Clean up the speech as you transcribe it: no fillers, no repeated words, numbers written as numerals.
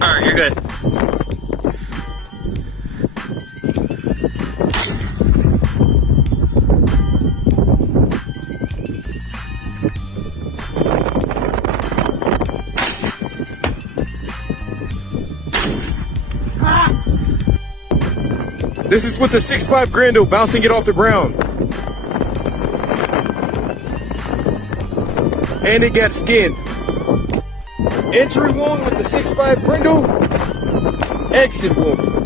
Alright, you're good. This is with the 6.5 Grendel, bouncing it off the ground. And it got skinned. Entry wound with the 6.5 Grendel. Exit wound.